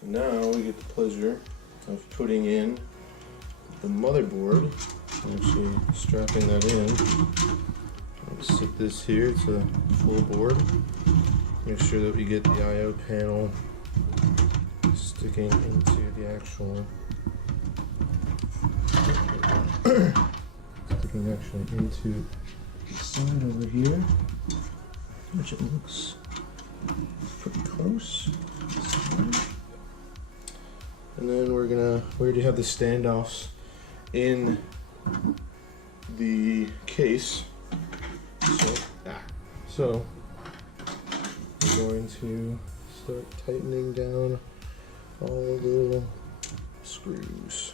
So now we get the pleasure of putting in the motherboard, actually strapping that in. I'll sit this here, it's a full board. Make sure that we get the I/O panel sticking into the actual into the side over here, which it looks pretty close. And then we already have the standoffs in the case. So we're going to start tightening down all the little screws.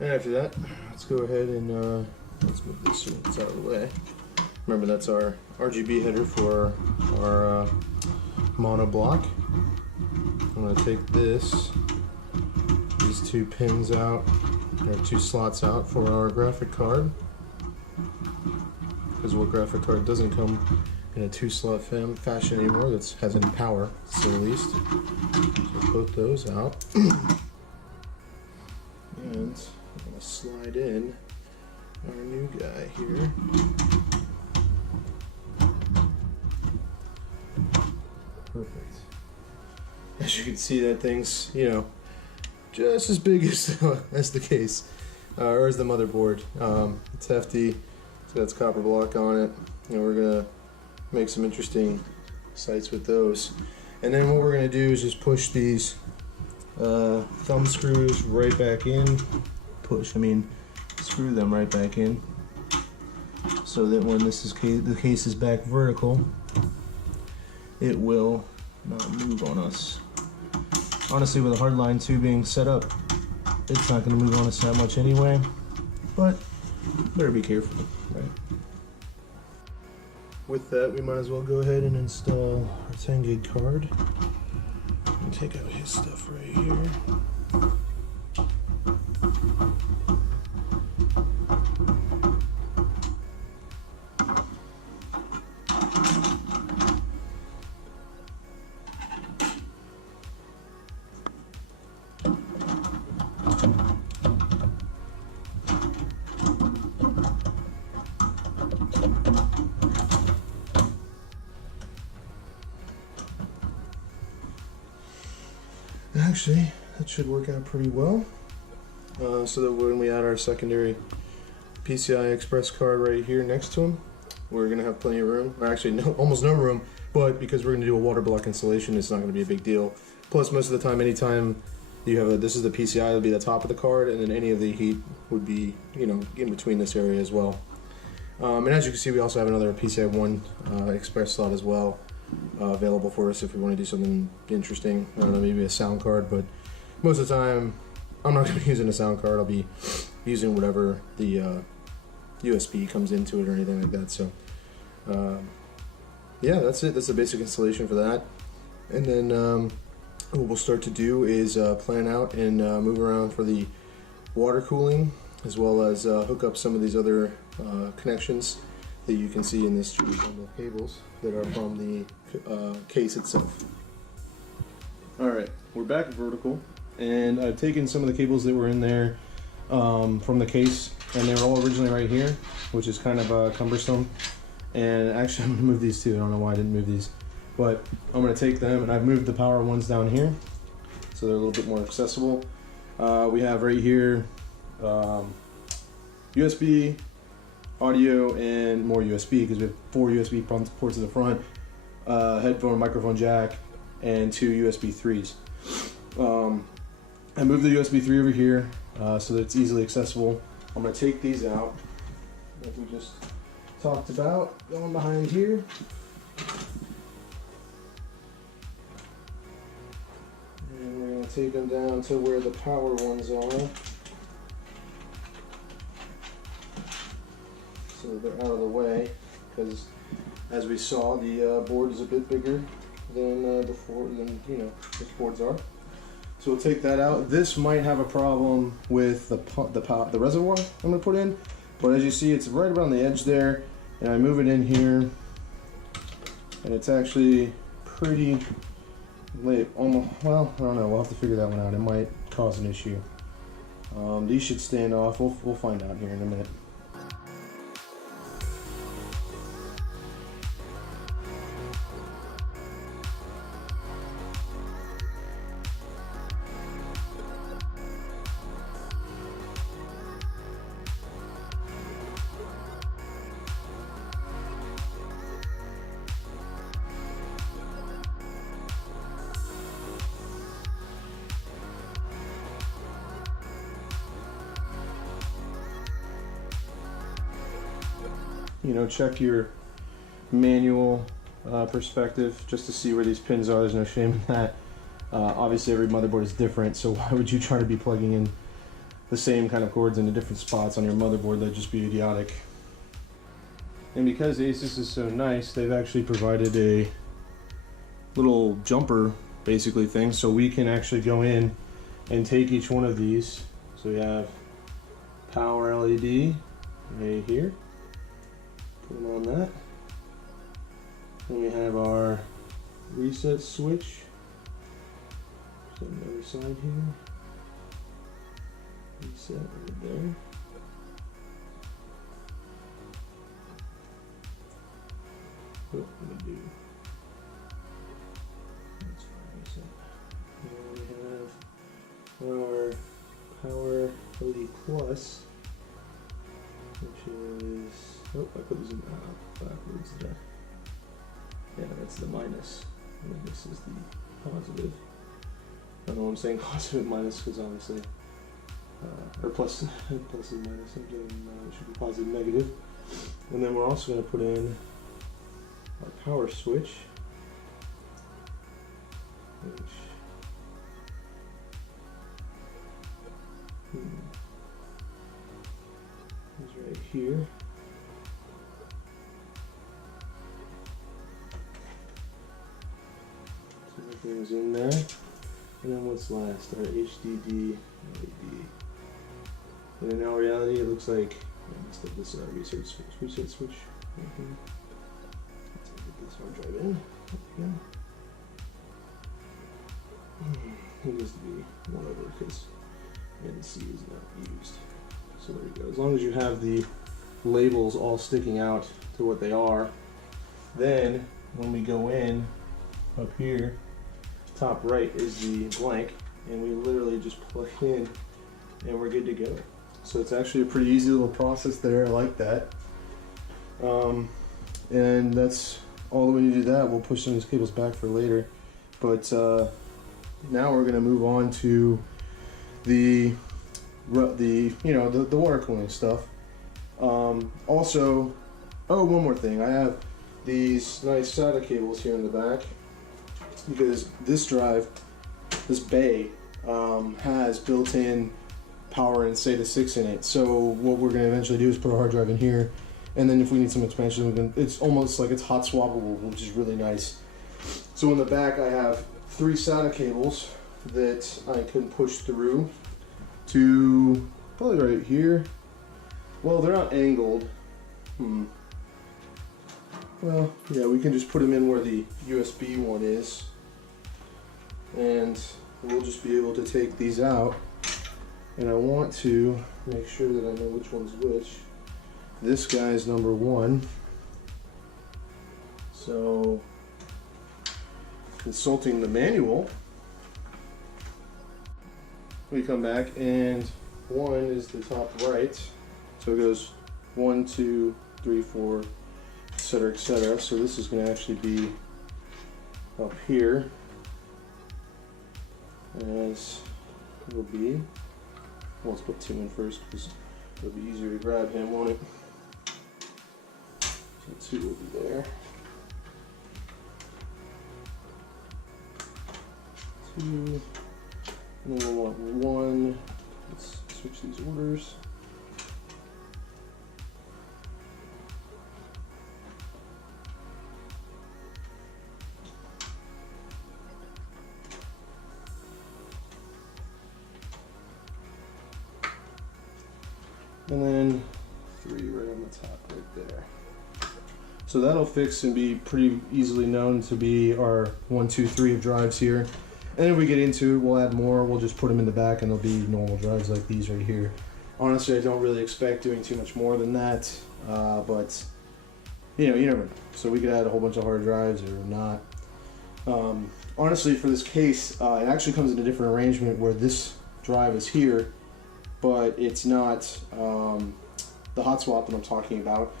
And after that, let's go ahead and let's move this so it's out of the way. Remember, that's our RGB header for our monoblock. I'm going to take these two pins out, or two slots out for our graphic card. Because what graphic card doesn't come in a two-slot fashion anymore, that has any power, to say the least. So put those out. And I'm going to slide in our new guy here. Perfect. As you can see, that thing's, you know, just as big as the case, or as the motherboard. It's hefty. It's got its copper block on it. And we're going to make some interesting sights with those. And then what we're going to do is just push these thumb screws right back in. Screw them right back in, so that when the case is back vertical, it will not move on us. Honestly, with a hardline tubing set up, it's not going to move on us that much anyway, but better be careful, right? With that, we might as well go ahead and install our 10 gig card and take out his stuff right here. Actually, that should work out pretty well. So that when we add our secondary PCI Express card right here next to him, we're going to have plenty of room. Or actually, almost no room, but because we're going to do a water block installation, it's not going to be a big deal. Plus, most of the time, anytime you have this is the PCI, it'll be the top of the card, and then any of the heat would be, you know, in between this area as well. And as you can see, we also have another PCI 1 Express slot as well. Available for us if we want to do something interesting. I don't know, maybe a sound card, but most of the time I'm not going to be using a sound card. I'll be using whatever the USB comes into it or anything like that. So yeah, that's it. That's the basic installation for that. And then what we'll start to do is plan out and move around for the water cooling, as well as hook up some of these other connections that you can see in this tree bundle of cables that are from the case itself. Alright, we're back vertical, and I've taken some of the cables that were in there from the case, and they were all originally right here, which is kind of cumbersome. And actually, I'm going to move these too. I don't know why I didn't move these, but I'm going to take them, and I've moved the power ones down here, so they're a little bit more accessible. We have right here USB, audio, and more USB, because we have 4 USB ports at the front, headphone, microphone jack, and 2 USB 3s. I moved the USB 3 over here so that it's easily accessible. I'm going to take these out, like we just talked about, going behind here. take them down to where the power ones are. So they're out of the way, because as we saw, the board is a bit bigger than this boards are. So we'll take that out. This might have a problem with the reservoir I'm going to put in, but as you see, it's right around the edge there, and I move it in here, and it's actually pretty late. Almost, well, I don't know. We'll have to figure that one out. It might cause an issue. These should stand off. We'll find out here in a minute. You know, check your manual perspective just to see where these pins are. There's no shame in that. Obviously every motherboard is different, so why would you try to be plugging in the same kind of cords into different spots on your motherboard? That'd just be idiotic. And because Asus is so nice, they've actually provided a little jumper basically thing, so we can actually go in and take each one of these. So we have power LED right here. Put them on that. Then we have our reset switch. So on the other side here. Reset right there. What I'm gonna do? That's reset. And then we have our power LED plus, which is, oh, I put this in backwards there. Yeah, that's the minus. And this is the positive. I don't know why I'm saying positive and minus, because obviously, or plus, plus and minus, I'm getting, it should be positive and negative. And then we're also going to put in our power switch, which is right here. So everything's in there. And then what's last? Our HDD LED. And in all reality, it looks like I messed up this reset switch right here. Let's get this hard drive in. There we go. It needs to be one over because NC is not used. So there we go. As long as you have the labels all sticking out to what they are, then when we go in up here, top right is the blank, and we literally just plug in and we're good to go. So it's actually a pretty easy little process there. I like that. And that's all the way to do that. We'll push some of these cables back for later. But now we're going to move on to the water cooling stuff. Also, oh, one more thing. I have these nice SATA cables here in the back, because this drive, this bay, has built-in power and SATA 6 in it. So what we're going to eventually do is put a hard drive in here, and then if we need some expansion, it's almost like it's hot swappable, which is really nice. So in the back I have 3 SATA cables that I can push through to probably right here. Well, they're not angled. Well, yeah, we can just put them in where the USB one is, and we'll just be able to take these out. And I want to make sure that I know which one's which. This guy's number 1. So, consulting the manual, we come back and 1 is the top right. So it goes 1, 2, 3, 4, etc., etc. So this is going to actually be up here, as it will be. Well, let's put 2 in first because it'll be easier to grab him, won't it? So 2 will be there. 2, And then we'll want one. Let's switch these orders. And then 3 right on the top right there. So that'll fix and be pretty easily known to be our 1, 2, 3 of drives here. And if we get into it, we'll add more. We'll just put them in the back and they'll be normal drives like these right here. Honestly, I don't really expect doing too much more than that, but you know, you never know. So we could add a whole bunch of hard drives or not. Honestly, for this case, it actually comes in a different arrangement where this drive is here, but it's not the hot swap that I'm talking about.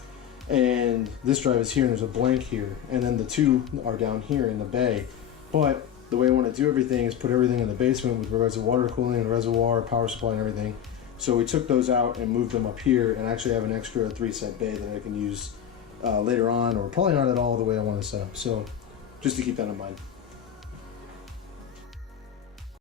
And this drive is here and there's a blank here. And then the 2 are down here in the bay. But the way I want to do everything is put everything in the basement with regards to water cooling and reservoir, power supply and everything. So we took those out and moved them up here and actually have an extra 3-set bay that I can use later on, or probably not at all the way I want to set up. So just to keep that in mind.